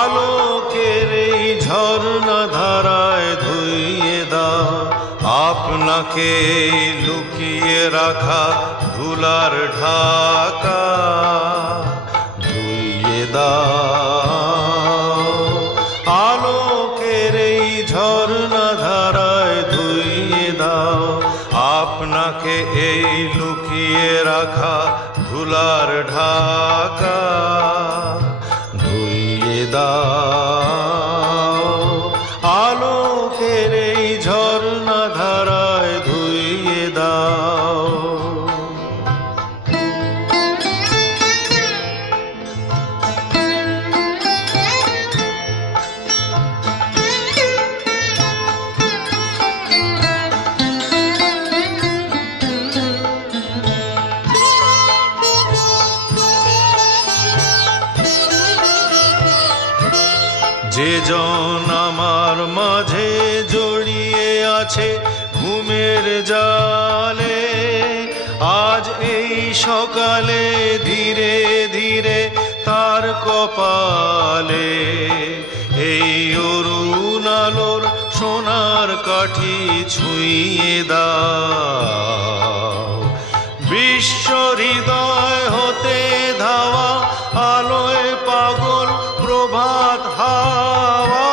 আলোকের এই ঝর্ণা ধারায় ধুইয়ে দাও আপনাকে লুকিয়ে রাখা ধুলার ঢাকা, ধুইয়ে দাও। আলোকের এই ঝর্ণা ধারায় ধুইয়ে দাও আপনাকে এই লুকিয়ে রাখা ধুলার ঢাকা, ধুইয়ে দাও। আলোকের এই ঝর্ণা ধারায় ধুইয়ে দাও। যে জন আমার মাঝে জড়িয়ে আছে ঘুমের জালে, আজ এই সকালে ধীরে ধীরে তার কপালে এই অরুণ আলোর সোনার কাঠি ছুঁয়ে দাও। বিশ্ব হৃদয় হতে ধাওয়া আলোয় পাগল প্রভাত হাওয়া,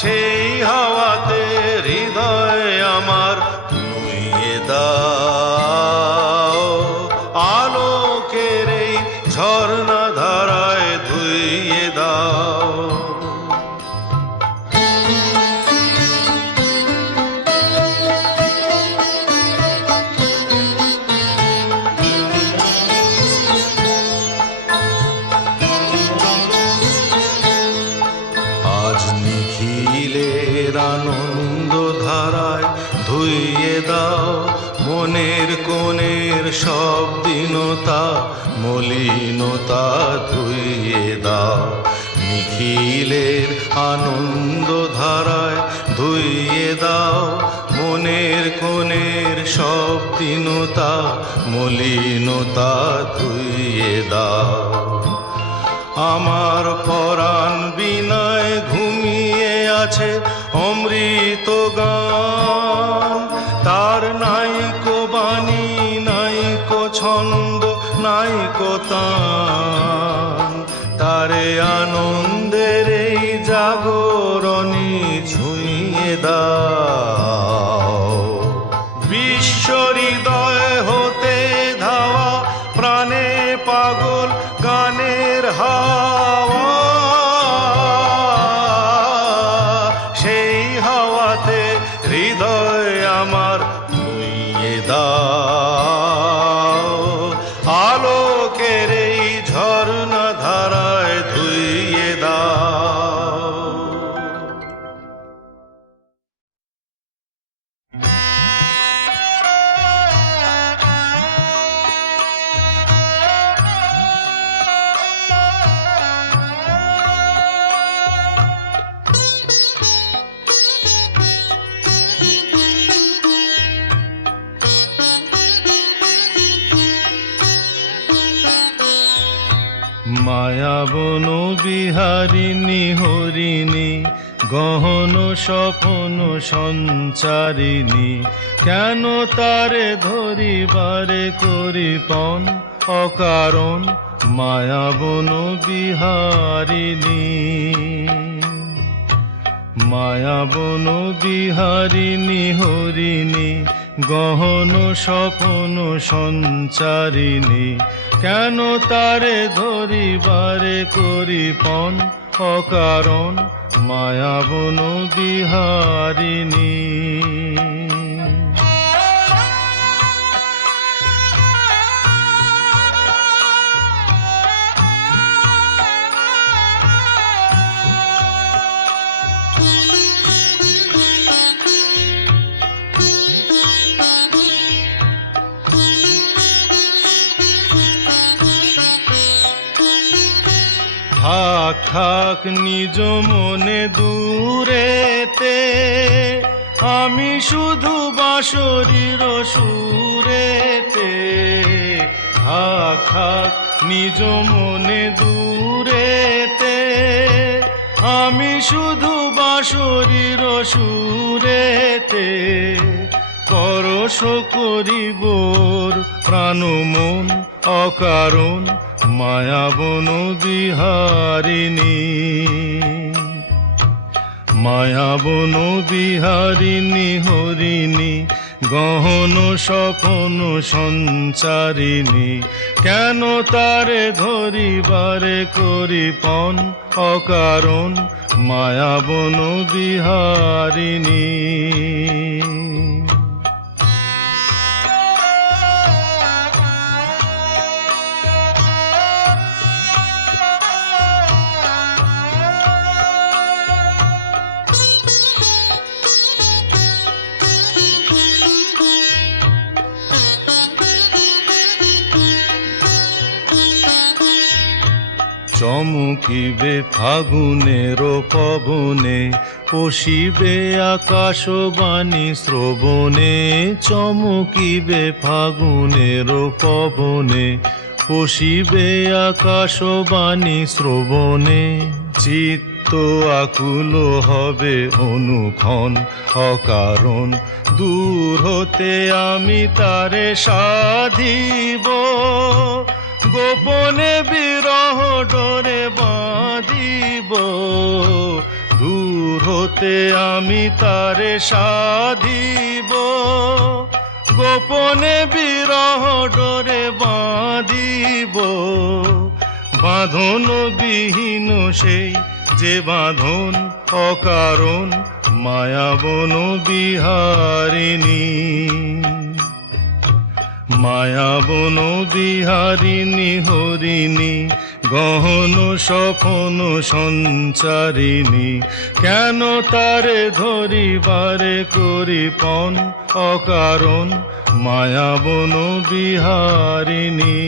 সেই হাওয়াতে হৃদয় আমার নুইয়ে দাও। আলোকের এই ঝর্ণা ধারায় ধুইয়ে দাও। নিখিলের আনন্দ ধারায় ধুইয়ে দাও মনের কোণের সব দীনতা মলিনতা, ধুইয়ে দাও। নিখিলের আনন্দ ধারায় ধুইয়ে দাও মনের কোণের সব দীনতা মলিনতা, ধুইয়ে দাও। আমার পরাণ বিনায় ঘুমিয়ে আছে অমৃত গান, তার নাইকো বাণী নাইকো ছন্দ নাইকো তান, তারে আনন্দের এই জাগরণী ছুঁয়ে দাও। বিশ্ব হৃদয় হতে ধাওয়া প্রাণে পাগল গানের হাওয়া, সেই হাওয়াতে হৃদয় আমার ধুইয়ে দাও। আলোকের এই ঝর্ণা ধারায় ধুইয়ে দাও। মায়াবন বিহারিণী হরিণী গহন স্বপন সঞ্চারিণী, কেন তারে ধরিবারে করিপন অকারণ মায়াবন বিহারিণী। মায়াবন বিহারিণী হরিণী গহন স্বপন সঞ্চারিণী, কেন তারে ধরিবারে করিপন অকারণ মায়াবন বিহারিণী। থাক নিজ মনে দূরেতে, আমি শুধু বাঁশরীর সুরেতে। থাক থাক নিজ মনে দূরেতে, আমি শুধু বাঁশরীর সুরেতে। পরশ করিবোর প্রাণ মন অকারণ, মায়াবন বিহারিণী। মায়াবন বিহারিণী হরিণী, গহন স্বপন সঞ্চারিণী। কেন তারে ধরিবারে করিপন অকারণ, মায়াবন বিহারিণী। চমকিবে ফাগুনের পবনে, পশিবে আকাশবাণী শ্রবণে। চমকিবে ফাগুনের পবনে, পশিবে আকাশবাণী শ্রবণে। চিত্ত আকুল হবে অনুক্ষণ অকারণ, দূর হতে আমি তারে সাধিব। গোপনে বিরহ ডোরে বাঁধিব, দূর হতে আমি তারে সাধিব। গোপনে বিরহ ডোরে বাঁধিব। বাঁধন বিহীন সেই যে বাঁধন অকারণ, মায়াবন বিহারিণী। মায়াবন বিহারিণী হরিণী, গহন স্বপন সঞ্চারিণী। কেন তারে ধরিবারে করিপন অকারণ, মায়াবন বিহারিণী।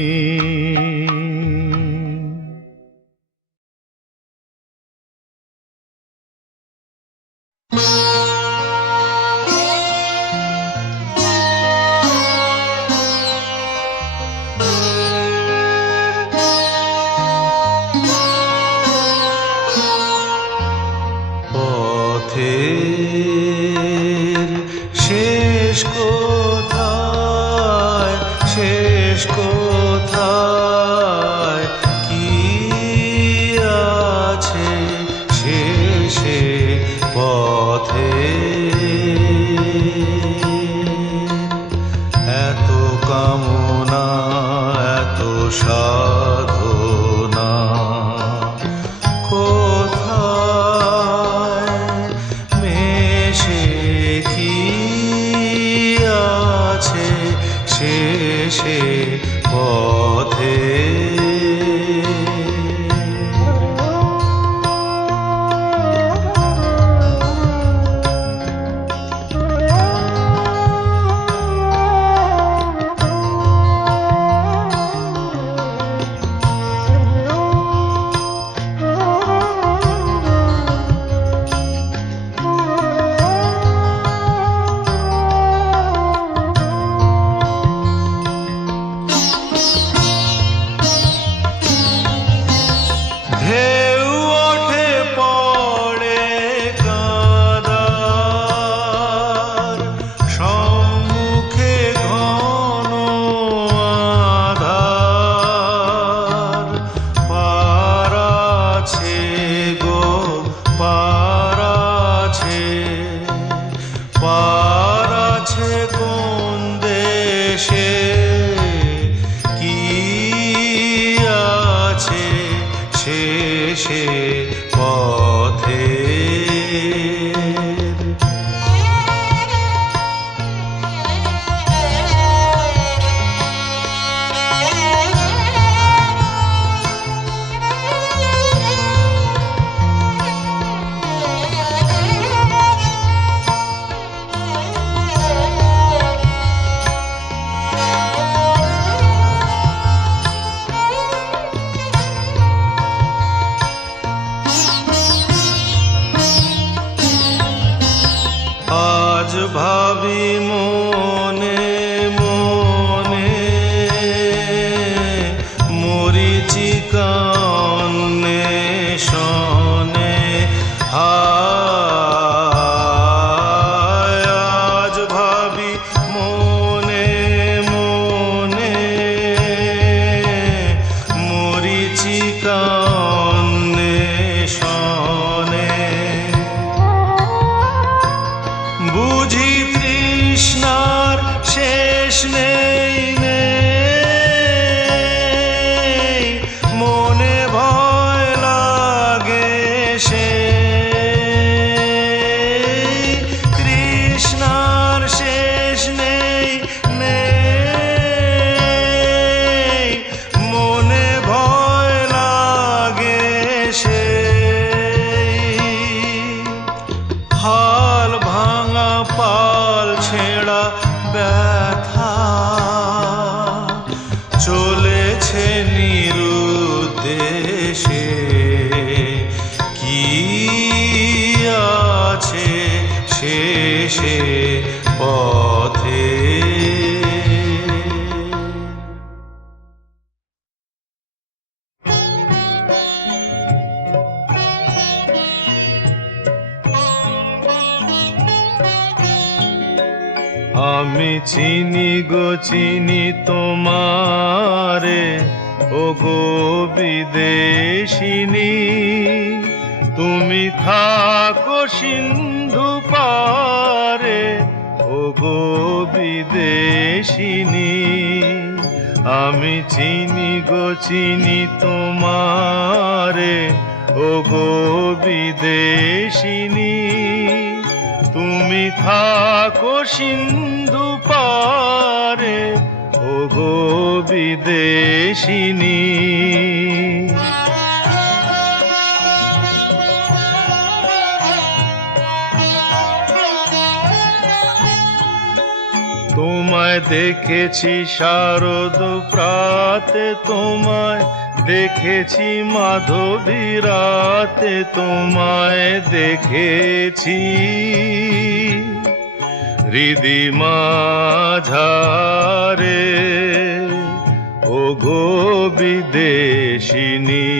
পথের শেষ কোথায়, শেষ কোথায়, কি আছে শেষে পথে। এত কামনা এত সাধনা, শেষে পথে। ভাবি মনে মনে মরিচিকা অন্বেষণে আজ ভাবি মনে মনে মরিচিকা অন্বেষণে বুঝি তৃষ্ণার শেষ নেই নেই মনে ভয় লাগে সে তৃষ্ণার শেষ নেই নেই মনে ভয় লাগে সে হাল ভাঙা পাল ছেঁড়া ব্যথা চলেছে নিরুদ্দেশে কি আছে শেষে পথে আমি চিনি গো চিনি তোমারে ও গো বিদেশিনী তুমি থাকো সিন্ধু পারে ও গো বিদেশিনী আমি চিনি গো চিনি তোমারে ও গো বিদেশিনী তুমি থাকো সিন্ধু পারে ও গো বিদেশিনী তোমায় দেখেছি শারদ প্রাতে তোমায় দেখেছি মাধবী রাতে তোমায় দেখেছি হৃদি মাঝারে ও গো বিদেশিনী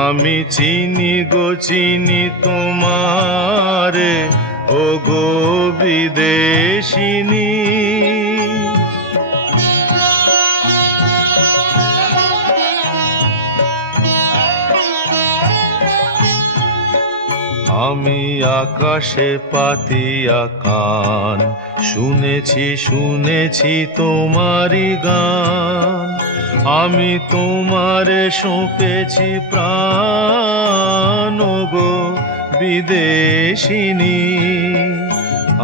আমি চিনি গো চিনি তোমারে ও গো বিদেশিনী আমি আকাশে পাতিয়া কান শুনেছি শুনেছি তোমারি গান আমি তোমারে সঁপেছি প্রাণ গো বিদেশিনী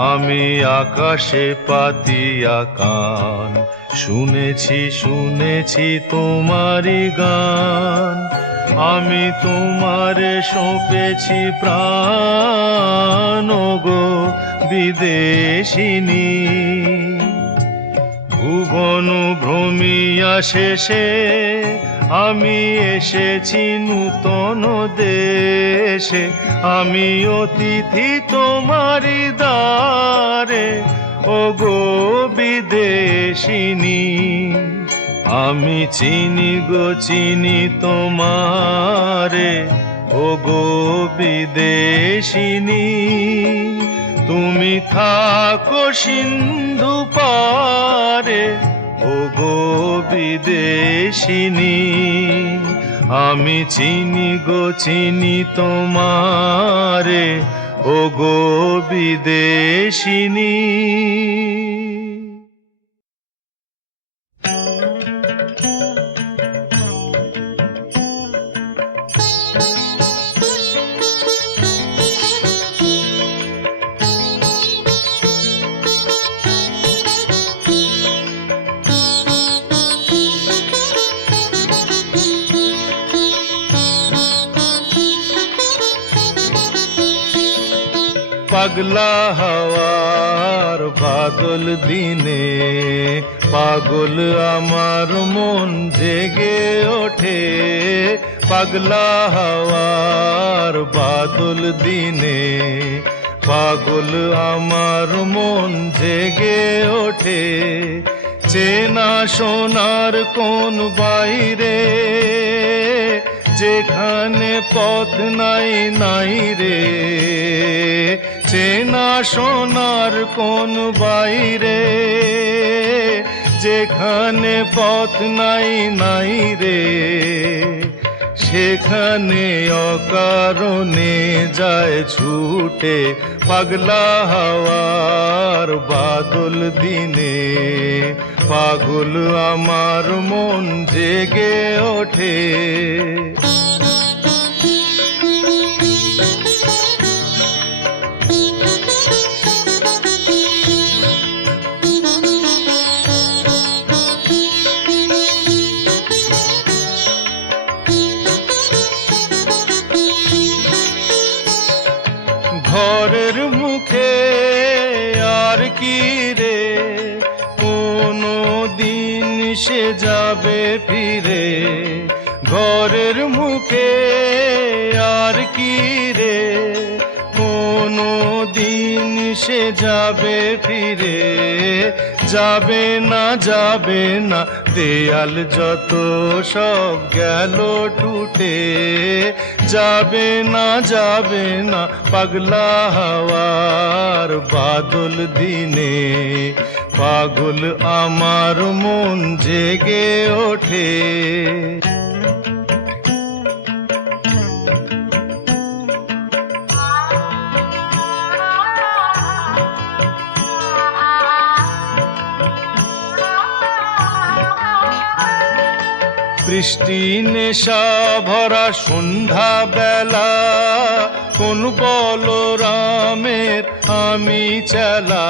আমি আকাশে পাতিয়া কান শুনেছি শুনেছি তোমারি গান আমি তোমারে সঁপেছি প্রাণ গো বিদেশিনী ভুবন ভ্রমিয়া শেষে আমি এসেছি নূতন দেশে আমি অতিথি তোমারি দ্বারে ও গো বিদেশিনী আমি চিনি গো চিনি তোমারে ও গো বিদেশিনী তুমি থাকো সিন্ধু পারে ও গো বিদেশিনী আমি চিনি গো চিনি তোমারে ও গো বিদেশিনী পাগলা হাওয়ার বাদল দিনে পাগল আমার মন জেগে ওঠে পাগলা হাওয়ার বাদল দিনে পাগল আমার মন জেগে ওঠে। চেনা সোনার কোন বাইরে, যেখানে পথ নাই নাই রে। চেনা সোনার কোন বাইরে, যেখানে পথ নাই নাই রে। সেখানে অকারণে যায় ছুটে পাগলা হাওয়ার বাদল দিনে। পাগল আমার মন জেগে ওঠে। ঘরের মুখে আর কি রে, কোনো দিন সে যাবে ফিরে। ঘরের মুখে আর কি রে, কোনো দিন সে যাবে ফিরে। যাবে না যাবে না, দেয়াল যত সব গেল টুটে। যাবে না যাবে না, পাগলা হাওয়ার বাদল দিনে। পাগল আমার মন জেগে ওঠে। বৃষ্টি নেশা ভরা সন্ধ্যা বেলা, কোন বলরামের আমি চেলা।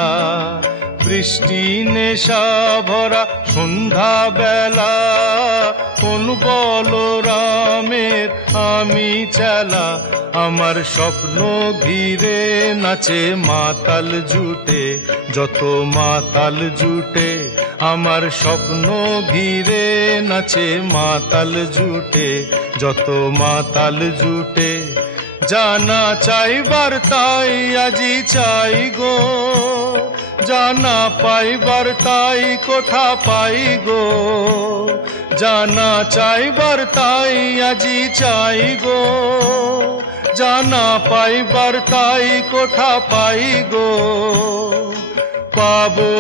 বৃষ্টি নেশা ভরা সন্ধ্যা বেলা, কোন বলরামের আমি চেলা। আমার স্বপ্ন ঘিরে নাচে মাতাল জুটে, যত মাতাল জুটে। আমার স্বপ্ন ঘিরে নাচে মাতাল জুটে, যত মাতাল জুটে। জানা চাইবার তাই আজি চাই গো, জানা পাইবার তাই কোথা পাই গো। জানা চাইবার তাই আজি চাই গো, জানা পাইবার তাই কোথা পাই গো। পাবো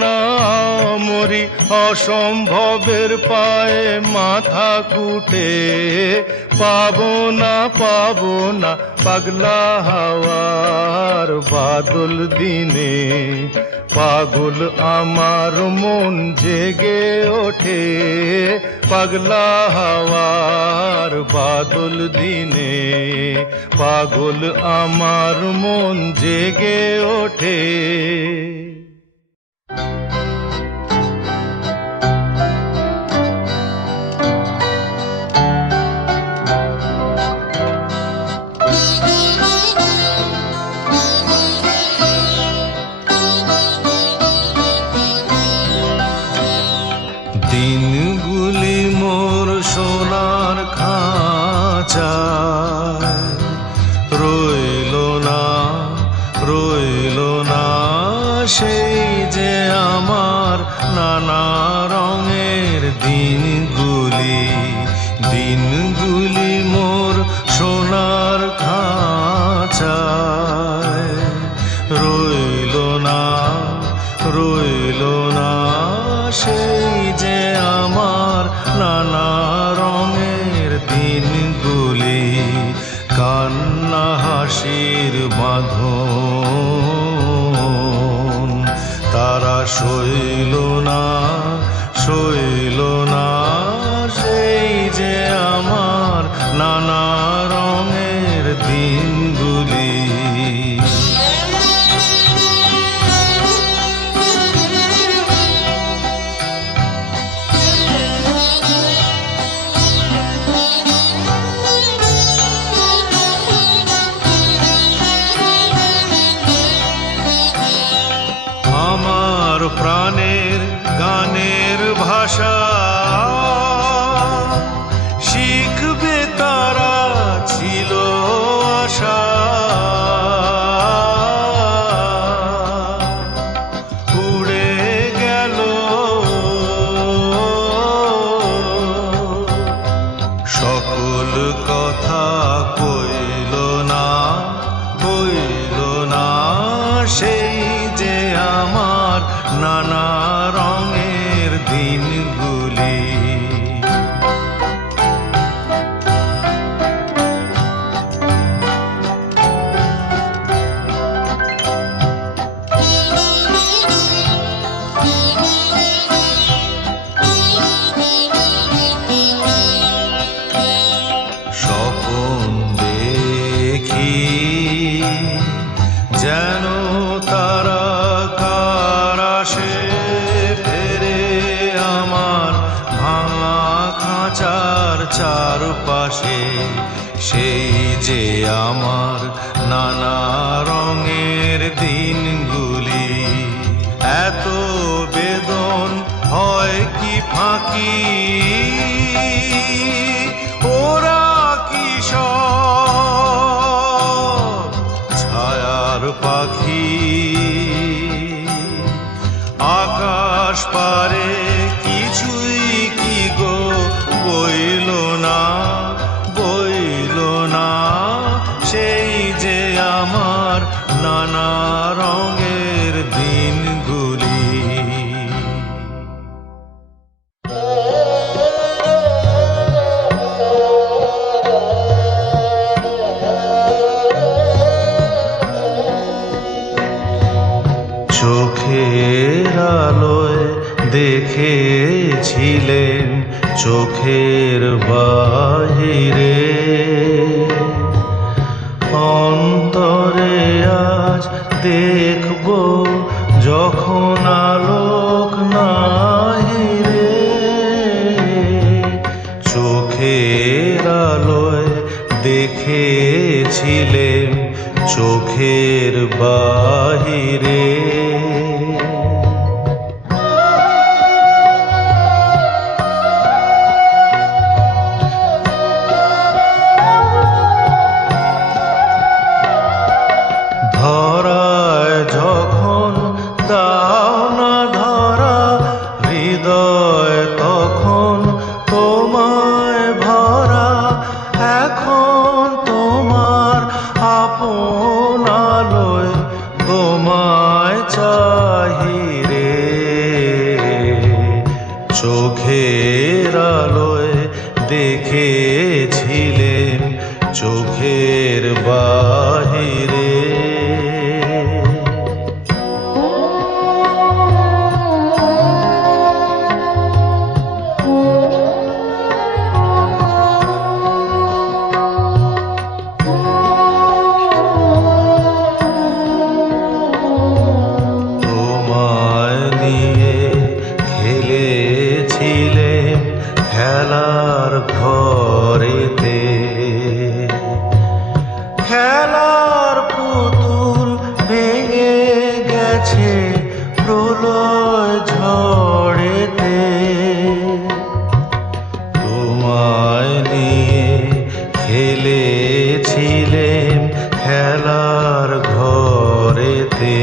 না মরি অসম্ভবের পায়ে মাথা কুটে। পাবো না পাগলা হাওয়ার বাদল দিনে। পাগল আমার মন জেগে ওঠে। পাগলা হাওয়ার বাদল দিনে। পাগল আমার মন জেগে ওঠে। দিনগুলি মোর সোনার খাঁচায় রইল না সেই যে আমার নানা রঙের দিনগুলি মোর সোনার খাঁচায় রইল না সেই যে আমার নানা রঙের দিনগুলি। কান্না হাসির বাঁধন তারা সইল না সেই যে আমার নানা রঙের দিনগুলি। আমার প্রাণের গানের ভাষা শিখবে তারা ছিল আশা। নানা রঙের দিনগুলি। যেন তারা কার আসে ফেরে আমার ভাঙা খাঁচার চারপাশে, সেই যে আমার নানা রঙের দিনগুলি। এত বেদন হয় কি ফাঁকি, ওরা কি সব ছায়ার পাখি। আকাশ পারে কিছুই কি গো বইল না, বইল না, সেই যে আমার নানা রঙের দিনগুলি। চোখের আলোয় দেখেছিলেন চোখের বাহিরে, অন্তরে আজ দেখব যখন আলোক নাহি রে। চোখের আলোয় দেখেছিলেন চোখের বাহিরে, ধরায় যখন দাও না ধরা হৃদয় তখন তোমায় ভরা। এখন তোমার আপন আলোয় তোমায় চাহি রে। চোখের আলোয় দেখেছিলেন চোখের বাহিরে। তোমায় নিয়ে খেলেছিলেন খেলার ঘরেতে, খেলার পুতুল ভেঙে গেছে প্রলয় ঝড়েতে। তোমায় নিয়ে খেলেছিলেন খেলার ঘরেতে,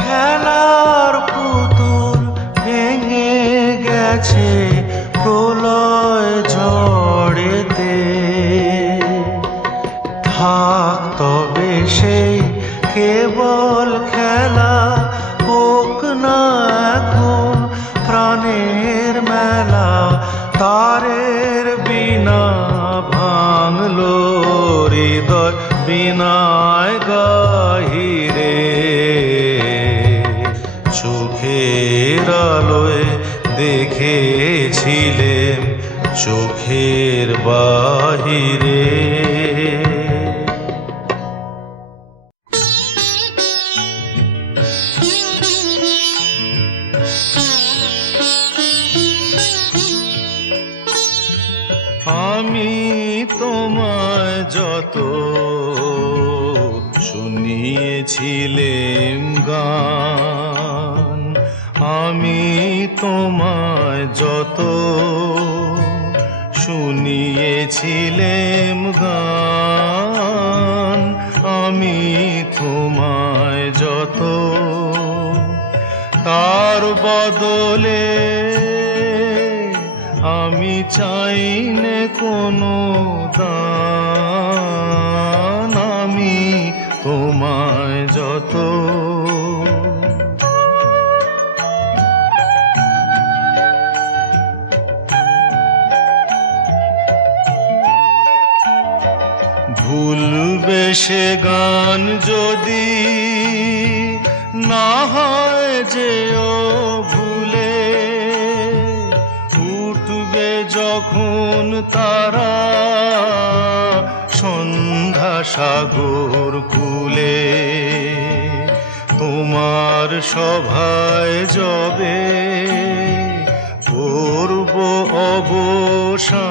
খেলার পুতুল ভেঙে গেছে প্রলয় ঝড়েতে। থাক তবে সেই কেবল খেলা, হোক না এখন প্রাণের মেলা। তারের বিনা ভাঙলো হৃদয় বিনায় গাহিরে। চোখের আলোয় দেখেছিলেন চোখের বাহিরে। আমি তোমায় যত শুনিয়েছিলেম গান, আমি তোমায় যত শুনিয়েছিলেম গান, আমি তোমায় যত তার বদলে আমি চাইনে কোনো দান। আমি তোমায় যত গান যদি না হয় যেও ভুলে, উঠবে যখন তারা সন্ধ্যা সাগর কূলে, তোমার সভায় যবে করব অবসান,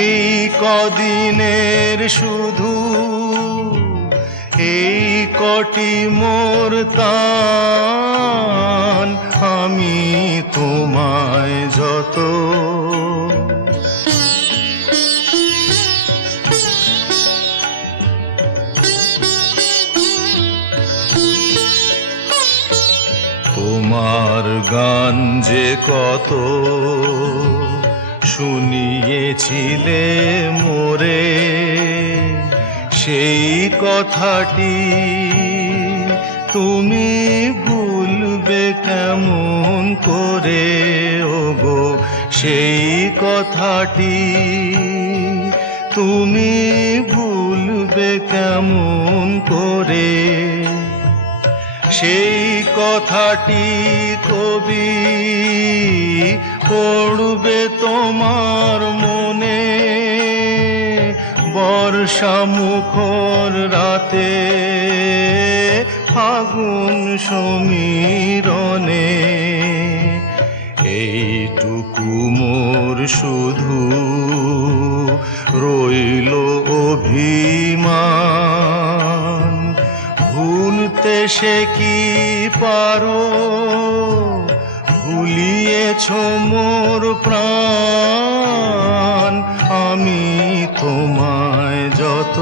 এই কদিনের শুধু এই কটি মোর তান, আমি তোমায় যত তোমার গান যে কত শুনিয়েছিলে মোরে, সেই কথাটি তুমি ভুলবে কেমন করে ওগো, সেই কথাটি তুমি ভুলবে কেমন করে। সেই কথাটি কবি পড়বে তোমার মনে, বর্ষা মুখর রাতে ফাগুন সমীরণে, এইটুকু মোর শুধু রইল অভিমান, ভুলতে সে কি পারো, ভুলিয়েছ মোর প্রাণ, আমি তোমায় যত